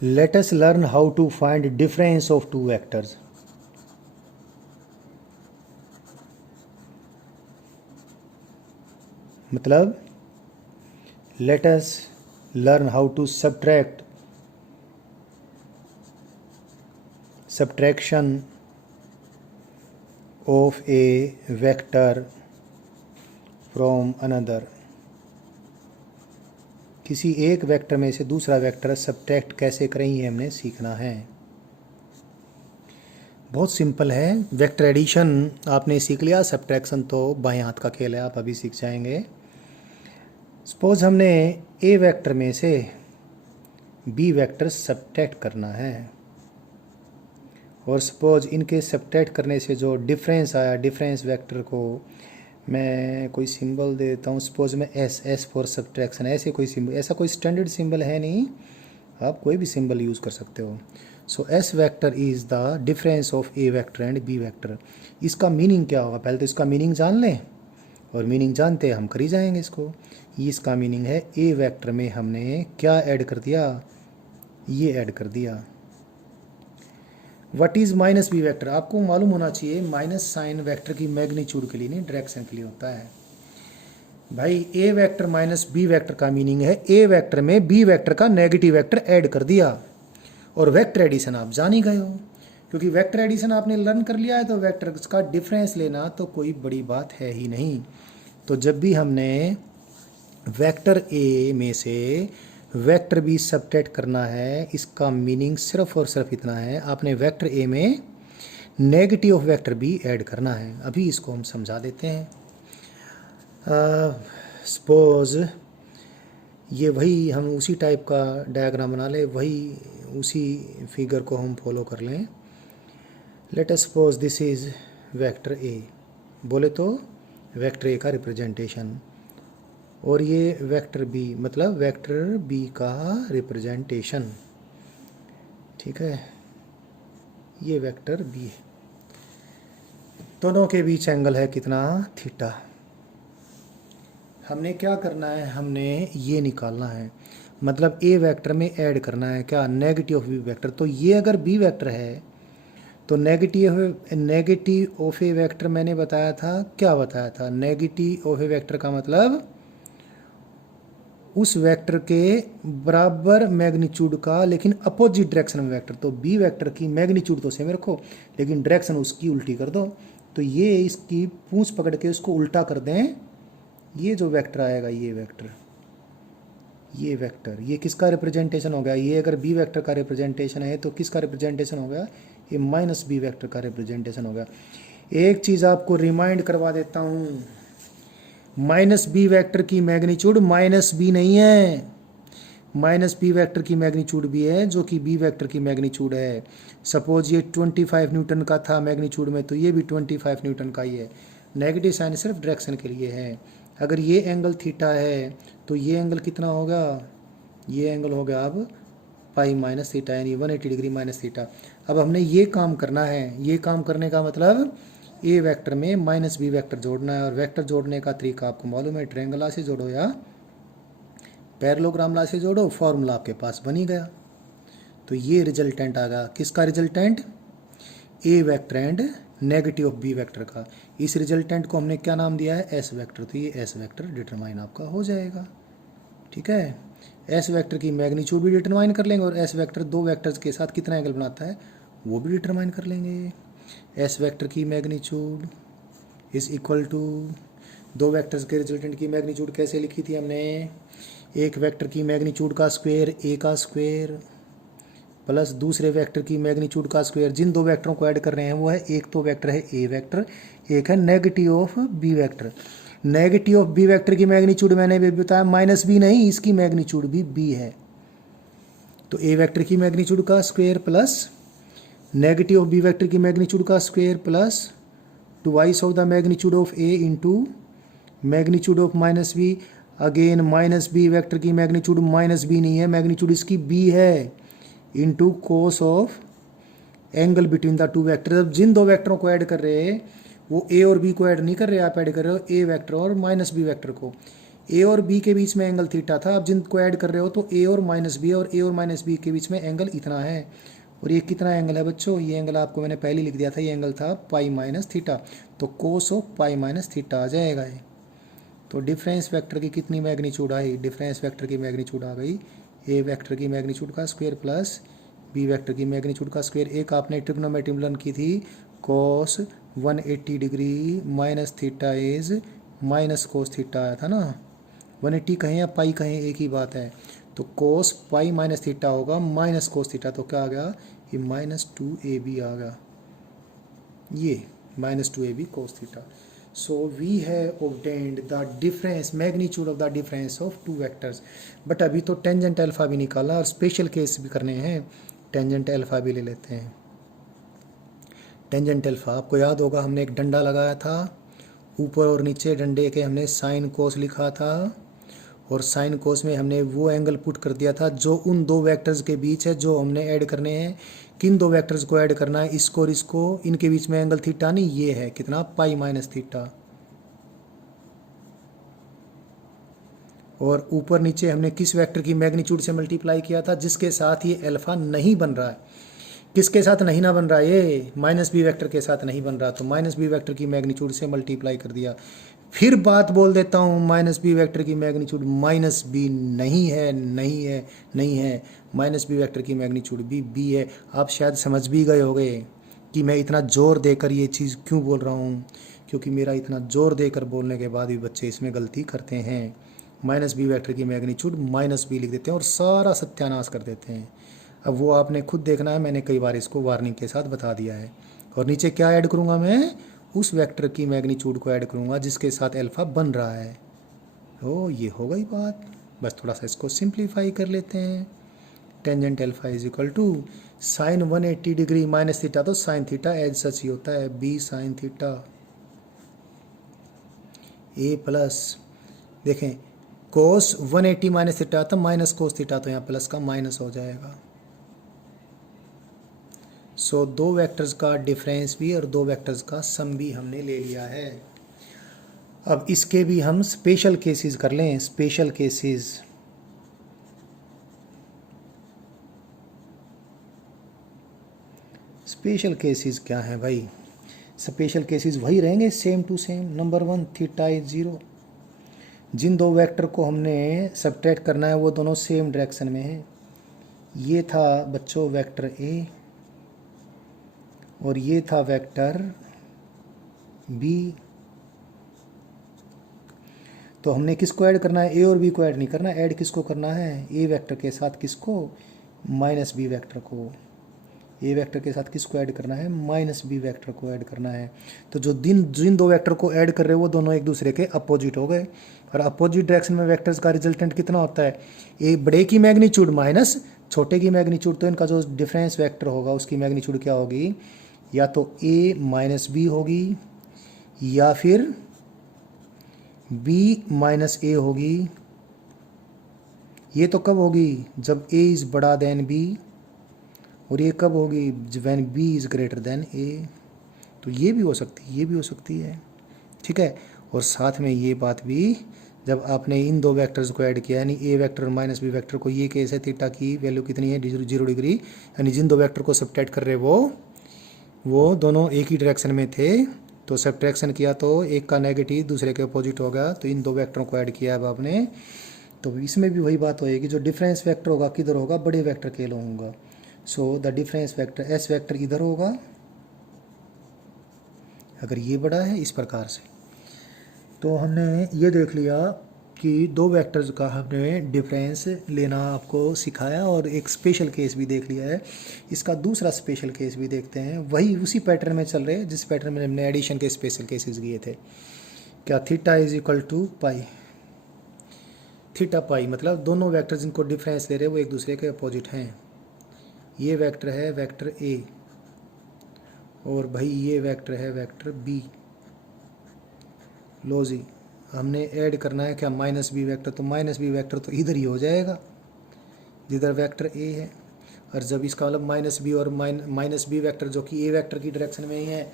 Let us learn how to find difference of two vectors. मतलब let us learn how to subtraction of a vector from another. किसी एक vector में से दूसरा vector subtract कैसे करें ये हमने सीखना है। बहुत सिंपल है। वेक्टर एडिशन आपने सीख लिया, सब्ट्रैक्शन तो बाएं हाथ का खेल है, आप अभी सीख जाएंगे। सपोज हमने ए वेक्टर में से बी वेक्टर सब्ट्रैक्ट करना है और सपोज इनके सब्ट्रैक्ट करने से जो डिफरेंस आया, डिफरेंस वेक्टर को मैं कोई सिंबल दे देता हूँ। सपोज मैं एस फॉर सब्ट्रैक्शन, ऐसे कोई सिंबल, ऐसा कोई स्टैंडर्ड सिंबल है नहीं, आप कोई भी सिंबल यूज़ कर सकते हो। So S vector is the difference of A vector and B vector. इसका मीनिंग क्या होगा, पहले तो इसका मीनिंग जान लें और मीनिंग जानते हम कर ही जाएंगे इसको। इसका मीनिंग है ए वेक्टर में हमने क्या ऐड कर दिया, ये ऐड कर दिया। What is minus B vector, आपको मालूम होना चाहिए माइनस साइन वेक्टर की मैग्नीट्यूड के लिए नहीं, डायरेक्शन के लिए होता है। भाई A vector minus B vector का मीनिंग है ए वेक्टर में बी वेक्टर का नेगेटिव वेक्टर ऐड कर दिया। और वेक्टर एडिशन आप जान ही गए हो, क्योंकि वेक्टर एडिशन आपने लर्न कर लिया है, तो वेक्टर का डिफरेंस लेना तो कोई बड़ी बात है ही नहीं। तो जब भी हमने वेक्टर ए में से वेक्टर बी सब्ट्रैक्ट करना है, इसका मीनिंग सिर्फ और सिर्फ इतना है, आपने वेक्टर ए में negative of vector B add करना है। अभी इसको हम समझा देते हैं। सपोज ये वही हम उसी टाइप का डायग्राम बना ले, वही उसी फिगर को हम फॉलो कर लें। Let us suppose this is vector A, बोले तो वेक्टर ए का रिप्रेजेंटेशन, और ये वेक्टर बी मतलब वेक्टर बी का रिप्रेजेंटेशन, ठीक है। ये वेक्टर बी है, दोनों के बीच एंगल है कितना, थीटा। हमने क्या करना है, हमने ये निकालना है, मतलब ए वेक्टर में ऐड करना है क्या, नेगेटिव ऑफ बी वेक्टर। तो ये अगर बी वेक्टर है तो नेगेटिव ऑफ ए वेक्टर मैंने बताया था, क्या बताया था, नेगेटिव ऑफ ए वेक्टर का मतलब उस वेक्टर के बराबर मैग्नीट्यूड का लेकिन अपोजिट डायरेक्शन में वेक्टर। तो बी वेक्टर की मैग्नीट्यूड तो सेम रखो लेकिन डायरेक्शन उसकी उल्टी कर दो। तो ये इसकी पूंछ पकड़ के उसको उल्टा कर दें, ये जो वेक्टर आएगा, ये वेक्टर ये किसका रिप्रेजेंटेशन हो गया, ये अगर बी वेक्टर का रिप्रेजेंटेशन है तो किसका रिप्रेजेंटेशन हो गया, ये माइनस बी वेक्टर का रिप्रेजेंटेशन हो गया। एक चीज़ आपको रिमाइंड करवा देता हूँ, माइनस बी वेक्टर की मैग्नीट्यूड माइनस बी नहीं है, माइनस बी वेक्टर की मैग्नीट्यूड भी है जो कि बी वेक्टर की मैग्नीट्यूड है। सपोज ये 25 न्यूटन का था मैग्नीट्यूड में, तो ये भी 25 न्यूटन का ही है। नेगेटिव साइन सिर्फ डायरेक्शन के लिए है। अगर ये एंगल थीटा है तो ये एंगल कितना होगा, ये एंगल हो गया अब पाई माइनस थीटा, यानी 180 डिग्री माइनस थीटा। अब हमने ये काम करना है, ये काम करने का मतलब ए वेक्टर में माइनस बी वेक्टर जोड़ना है। और वेक्टर जोड़ने का तरीका आपको मालूम है, ट्रायंगल ला से जोड़ो या पैरेललोग्राम ला से जोड़ो, फॉर्मूला आपके पास बन ही गया। तो ये रिजल्टेंट आ गया, किसका resultant, A vector and negative of B vector का। इस रिजल्टेंट को हमने क्या नाम दिया है, एस वेक्टर। तो ये एस वेक्टर डिटरमाइन आपका हो जाएगा, ठीक है। एस वेक्टर की मैग्नीट्यूड भी डिटरमाइन कर लेंगे और एस वेक्टर दो वेक्टर्स के साथ कितना एंगल बनाता है वो भी डिटरमाइन कर लेंगे। एस वेक्टर की मैग्नीट्यूड इज इक्वल टू, दो वेक्टर्स के रिजल्टेंट की मैग्नीट्यूड कैसे लिखी थी हमने, एक वेक्टर की मैग्नीट्यूड का स्क्वायर ए का स्क्वायर प्लस दूसरे वेक्टर की मैग्नीट्यूड का स्क्वायर। जिन दो वेक्टरों को ऐड कर रहे हैं वो है, एक तो वेक्टर है ए वेक्टर, एक है negative of B vector. Negative of B vector की मैग्नीट्यूड मैंने भी बताया माइनस बी नहीं, इसकी मैग्नीट्यूड भी बी है। तो ए वेक्टर की मैग्नीट्यूड का square plus negative of B vector की मैग्नीट्यूड का square plus twice of the magnitude of A into magnitude of minus B. Again minus B vector की मैग्नीट्यूड माइनस बी नहीं है, magnitude इसकी B है, into cos of angle between the two vector. अब जिन दो वेक्टरों को ऐड कर रहे हैं वो ए और बी को ऐड नहीं कर रहे, आप ऐड कर रहे हो ए वेक्टर और माइनस बी वेक्टर को। ए और बी के बीच में एंगल थीटा था, अब जिनको ऐड कर रहे हो तो ए और माइनस बी, और ए और माइनस बी के बीच में एंगल इतना है। और ये कितना एंगल है बच्चों, ये एंगल आपको मैंने पहले लिख दिया था, ये एंगल था पाई माइनस थीटा, तो cos of pi minus theta आ जाएगा ये। तो डिफरेंस वेक्टर की कितनी मैग्नीट्यूड आई, डिफरेंस वेक्टर की मैग्नीट्यूड आ गई ए वेक्टर की मैग्नीट्यूड का स्क्वायर प्लस बी वेक्टर की मैग्नीट्यूड का स्क्वायर। एक आपने ट्रिग्नोमेट्री में लर्न की थी cos 180 degree minus theta is minus cos theta आया था ना, 180 कहें या पाई कहें एक ही बात है। तो कोस पाई माइनस थीटा होगा माइनस कोस थीटा, तो क्या आ गया, ये -2ab आ गया, ये -2ab cos theta. So we have obtained the difference magnitude of the difference of two vectors. But अभी तो टेंजेंट अल्फा भी निकाला और स्पेशल केस भी करने हैं, टेंजेंट अल्फा भी ले लेते हैं। टेंजेंट अल्फा आपको याद होगा, हमने एक डंडा लगाया था, ऊपर और नीचे डंडे के हमने साइन कोस लिखा था, और साइन कोस में हमने वो एंगल पुट कर दिया था जो उन दो वेक्टर्स के बीच है जो हमने ऐड करने हैं। किन दो वेक्टर्स को ऐड करना है, इसको और इसको, इनके बीच में एंगल थीटा नहीं, ये है कितना, पाई माइनस थीटा। और ऊपर नीचे हमने किस वेक्टर की मैग्नीट्यूड से मल्टीप्लाई किया था, जिसके साथ ये अल्फा नहीं बन रहा है। किसके साथ नहीं ना बन रहा है, ये माइनस बी वेक्टर के साथ नहीं बन रहा, तो माइनस बी वेक्टर की मैग्नीट्यूड से मल्टीप्लाई कर दिया। फिर बात बोल देता हूँ, माइनस बी वेक्टर की मैग्नीट्यूड माइनस बी नहीं है, नहीं है, नहीं है, माइनस बी वेक्टर की मैग्नीट्यूड भी बी है। आप शायद समझ भी गए होंगे कि मैं इतना जोर देकर ये चीज़ क्यों बोल रहा हूँ, क्योंकि मेरा इतना जोर देकर बोलने के बाद भी बच्चे इसमें गलती करते हैं। माइनस बी वेक्टर की मैग्नीट्यूड माइनस बी लिख देते हैं और सारा सत्यानाश कर देते हैं। अब वो आपने खुद देखना है, मैंने कई बार इसको वार्निंग के साथ बता दिया है। और नीचे क्या ऐड करूँगा मैं, उस वेक्टर की मैग्नीट्यूड को ऐड करूँगा जिसके साथ अल्फा बन रहा है। ओ ये हो गई बात, बस थोड़ा सा इसको सिंप्लीफाई कर लेते हैं। Tangent alpha is equal to sine 180 degree minus theta, तो साइन थीटा एज सच ही होता है, B sine theta A plus, देखें कोस 180 माइनस थीटा तो माइनस कोस थीटा, तो यहाँ प्लस का माइनस हो जाएगा। सो दो वेक्टर्स का डिफरेंस भी और दो वेक्टर्स का सम भी हमने ले लिया है। अब इसके भी हम स्पेशल केसेस कर लें, स्पेशल केसेस। स्पेशल केसेस क्या हैं भाई, स्पेशल केसेस वही रहेंगे same to same. Number 1 theta is 0, जिन दो वेक्टर को हमने सब्ट्रैक्ट करना है वो दोनों सेम डायरेक्शन में है। ये था बच्चों वेक्टर ए और ये था वेक्टर बी। तो हमने किसको ऐड करना है, ए और बी को ऐड नहीं करना, ऐड किसको करना है, ए वेक्टर के साथ किसको, माइनस बी वेक्टर को। ए वेक्टर के साथ किसको ऐड करना है, माइनस बी वेक्टर को ऐड करना है। तो जो जिन दो वेक्टर को ऐड कर रहे हो वो दोनों एक दूसरे के अपोजिट हो गए, और अपोजिट डायरेक्शन में वेक्टर्स का रिजल्टेंट कितना होता है, ए बड़े की मैग्नीट्यूड माइनस छोटे की मैग्नीट्यूड। तो इनका जो डिफरेंस वेक्टर होगा उसकी मैग्नीट्यूड क्या होगी, या तो ए माइनस बी होगी या फिर बी माइनस ए होगी। ये तो कब होगी, जब ए इज़ बड़ा देन बी, और ये कब होगी, when B is greater than A. तो ये भी हो सकती है, ये भी हो सकती है, ठीक है। और साथ में ये बात भी, जब आपने इन दो वेक्टर्स को ऐड किया यानी ए वेक्टर माइनस बी वेक्टर को, ये केस है थीटा की वैल्यू कितनी है 0 डिग्री, यानी जिन दो वेक्टर को सब्ट्रैक्ट कर रहे वो दोनों एक ही डायरेक्शन में थे, तो सब्ट्रैक्शन किया तो एक का नेगेटिव दूसरे के अपोजिट होगा, तो इन दो वेक्टरों को ऐड किया अब आपने। तो इसमें भी वही बात होएगी, जो डिफरेंस वेक्टर होगा किधर होगा, बड़े वेक्टर के लिए होगा। So the difference vector S vector इधर होगा अगर ये बड़ा है, इस प्रकार से। तो हमने ये देख लिया कि दो वेक्टर्स का हमने डिफरेंस लेना आपको सिखाया, और एक स्पेशल केस भी देख लिया है। इसका दूसरा स्पेशल केस भी देखते हैं, वही उसी पैटर्न में चल रहे हैं जिस पैटर्न में हमने एडिशन के स्पेशल केसेस किए थे। क्या, theta is equal to pi, theta pi मतलब दोनों वेक्टर जिनको डिफरेंस ले रहे हैं वो एक दूसरे के अपोजिट हैं। ये वेक्टर है वेक्टर ए, और भाई ये वेक्टर है वेक्टर बी। लो जी, हमने ऐड करना है क्या, माइनस बी वेक्टर, तो माइनस बी वेक्टर तो इधर ही हो जाएगा जिधर वेक्टर ए है। और जब इसका मतलब माइनस बी और माइनस बी वेक्टर जो कि ए वेक्टर की डायरेक्शन में ही है,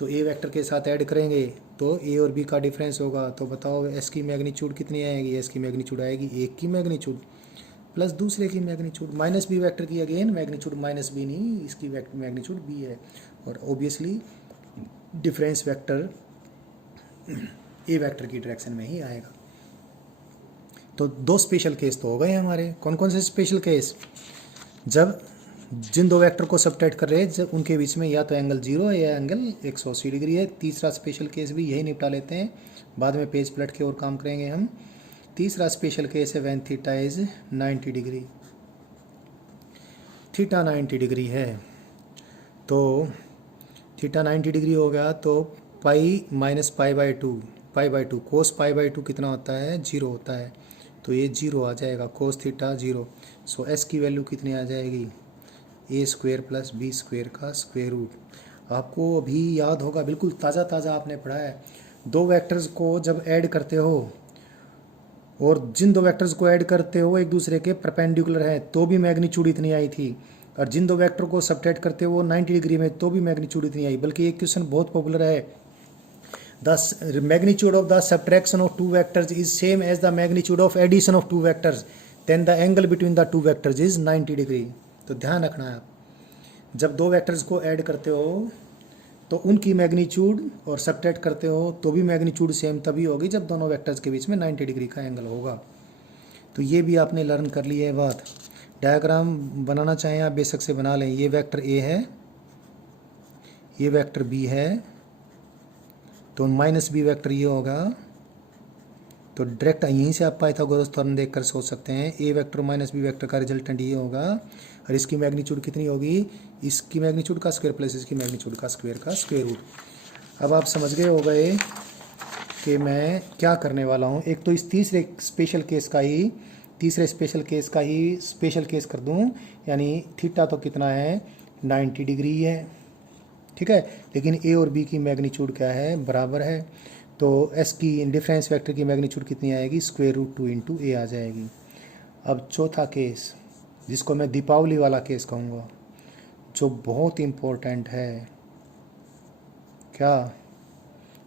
तो ए वेक्टर के साथ ऐड करेंगे तो ए और बी का डिफरेंस होगा। तो बताओ एस की मैग्नीट्यूड कितनी आएगी? एस की मैग्नीट्यूड आएगी एक की मैग्नीट्यूड प्लस दूसरे की मैग्नीट्यूड माइनस बी वेक्टर की अगेन मैग्नीट्यूड माइनस बी नहीं, इसकी मैग्नीट्यूड बी है। और obviously difference vector A vector की डायरेक्शन में ही आएगा। तो दो स्पेशल केस तो हो गए हमारे। कौन कौन से स्पेशल केस? जब जिन दो वेक्टर को सबट्रैक्ट कर रहे हैं जब उनके बीच में या तो एंगल 0 है या एंगल 180 डिग्री है। तीसरा स्पेशल केस भी यही निपटा लेते हैं, बाद में पेज पलट के और काम करेंगे हम। तीसरा स्पेशल केस है when theta is 90 degree. Theta 90 degree है तो थीटा 90 डिग्री हो गया तो pi minus pi by two cos pi by two कितना होता है? 0 होता है। तो ये 0 आ जाएगा, कोस थीटा 0। सो एस की वैल्यू कितनी आ जाएगी? ए स्क्वेयर प्लस बी स्क्वेयर का स्क्वेयर रूट। आपको अभी याद होगा, बिल्कुल ताज़ा ताज़ा आपने पढ़ा है। दो वेक्टर्स को जब ऐड करते हो और जिन दो वेक्टर्स को ऐड करते हो एक दूसरे के परपेंडिकुलर हैं तो भी मैग्नीट्यूड इतनी आई थी, और जिन दो वेक्टर को सबट्रैक्ट करते हो 90 डिग्री में तो भी मैग्नीट्यूड इतनी आई। बल्कि एक क्वेश्चन बहुत पॉपुलर है, the magnitude of the subtraction of two vectors is same as the magnitude of addition of two vectors, then the angle between the two vectors is 90 degree. तो ध्यान रखना है, आप जब दो वेक्टर्स को ऐड करते हो तो उनकी मैग्नीट्यूड और सबट्रैक्ट करते हो तो भी मैग्नीट्यूड सेम तभी होगी जब दोनों वेक्टर्स के बीच में 90 डिग्री का एंगल होगा। तो ये भी आपने लर्न कर ली है बात। डायग्राम बनाना चाहें आप बेशक से बना लें। ये वेक्टर ए है, ये वेक्टर बी है, तो माइनस बी वेक्टर ये होगा। तो डायरेक्ट यहीं से आप पाइथागोरस थ्योरम देखकर सोच सकते हैं ए वेक्टर माइनस बी वेक्टर का रिजल्टेंट ये होगा, और इसकी मैग्नीट्यूड कितनी होगी? इसकी मैग्नीट्यूड का स्क्वायर प्लस इसकी मैग्नीट्यूड का स्क्वायर रूट। अब आप समझ गए हो गए कि मैं क्या करने वाला हूँ। एक तो इस तीसरे स्पेशल केस का ही स्पेशल केस कर दूँ, यानी थीटा तो कितना है? 90 डिग्री है, ठीक है, लेकिन ए और बी की मैग्नीट्यूड क्या है? बराबर है। तो एस की डिफरेंस वेक्टर की मैग्नीट्यूड कितनी आएगी? स्क्वायर रूट 2 इंटू ए आ जाएगी। अब चौथा केस, जिसको मैं दीपावली वाला केस कहूँगा, जो बहुत इम्पोर्टेंट है। क्या?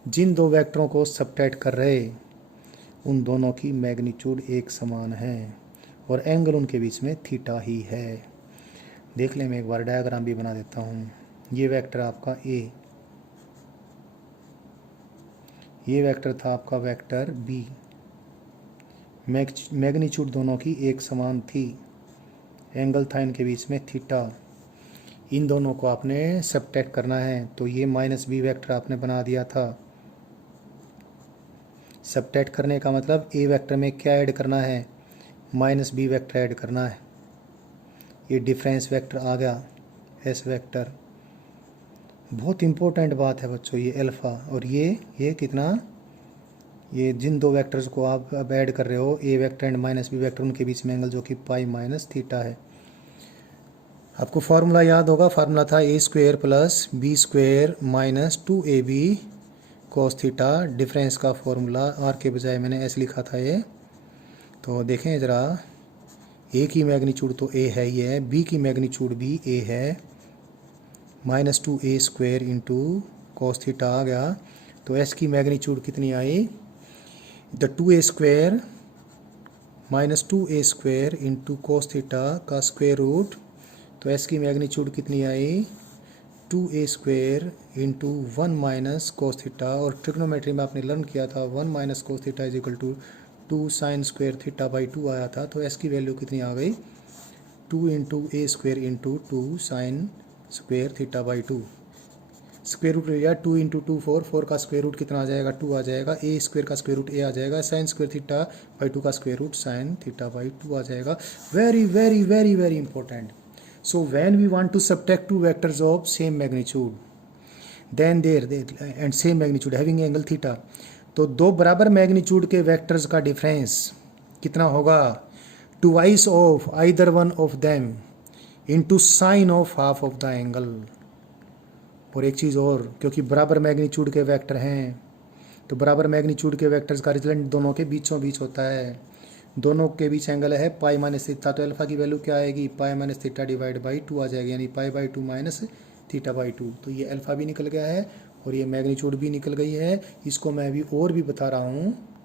जिन दो वेक्टरों को सबट्रैक्ट कर रहे उन दोनों की मैग्नीट्यूड एक समान है और एंगल उनके बीच में थीटा ही है। देख लें, मैं एक बार डायग्राम भी बना देता हूँ। ये वेक्टर आपका ए, ये वेक्टर था आपका वेक्टर बी। मैग्नीट्यूड दोनों की एक समान थी, एंगल था इनके बीच में थीटा। इन दोनों को आपने सबट्रैक्ट करना है, तो ये माइनस बी वेक्टर आपने बना दिया था। सबट्रैक्ट करने का मतलब ए वेक्टर में क्या ऐड करना है? माइनस बी वेक्टर ऐड करना है। ये डिफरेंस वेक्टर आ गया एस वेक्टर। बहुत इम्पोर्टेंट बात है बच्चों ये अल्फ़ा, और ये कितना? ये जिन दो वेक्टर्स को आप अब ऐड कर रहे हो A vector and minus B vector, उनके बीच में एंगल जो कि पाई माइनस थीटा है। आपको फार्मूला याद होगा, फार्मूला था A square plus B square minus 2ab cos theta. Difference का फॉर्मूला आर के बजाय मैंने एस लिखा था ये। तो देखें ज़रा, ए की मैग्नीट्यूड तो ए है ही है, बी की मैग्नीट्यूड भी ए है, minus 2a square into cos theta आ गया। तो एस की मैग्नीट्यूड कितनी आई? The 2a square minus 2a square into cos theta का स्क्वेयर रूट। तो एस की मैग्नीट्यूड कितनी आई? 2a square into 1 minus cos theta. और ट्रिग्नोमेट्री में आपने लर्न किया था 1 minus cos theta is equal to 2 sine square theta by 2 आया था। तो एस की वैल्यू कितनी आ गई? 2 into a square into 2 sine square theta by 2। Square root ले लिया, 2 इंटू 2 4 का स्क्वेयर रूट कितना आ जाएगा? 2 आ जाएगा। ए स्क्वेयर का स्क्वेयर रूट ए आ जाएगा, साइन स्क्वेयर थीटा बाई 2 का square root sine theta by 2 आ जाएगा। Very very very very important. So when we want to subtract two vectors of same magnitude then there and same magnitude having angle theta, तो दो बराबर magnitude के vectors का difference कितना होगा? Twice of either one of them into sine of half of the angle. और एक चीज़ और, क्योंकि बराबर मैग्नीट्यूड के वेक्टर हैं तो बराबर मैग्नीट्यूड के वेक्टर्स का रिजल्ट दोनों के बीचों बीच होता है। दोनों के बीच एंगल है पाई माइनस थीटा। तो अल्फा की वैल्यू क्या आएगी? पाई माइनस थीटा डिवाइड बाई 2 आ जाएगी, यानी pi by 2 minus theta by 2। तो ये अल्फा भी निकल गया है और ये मैग्नीट्यूड भी निकल गई है। इसको मैं अभी और भी बता रहा हूँ।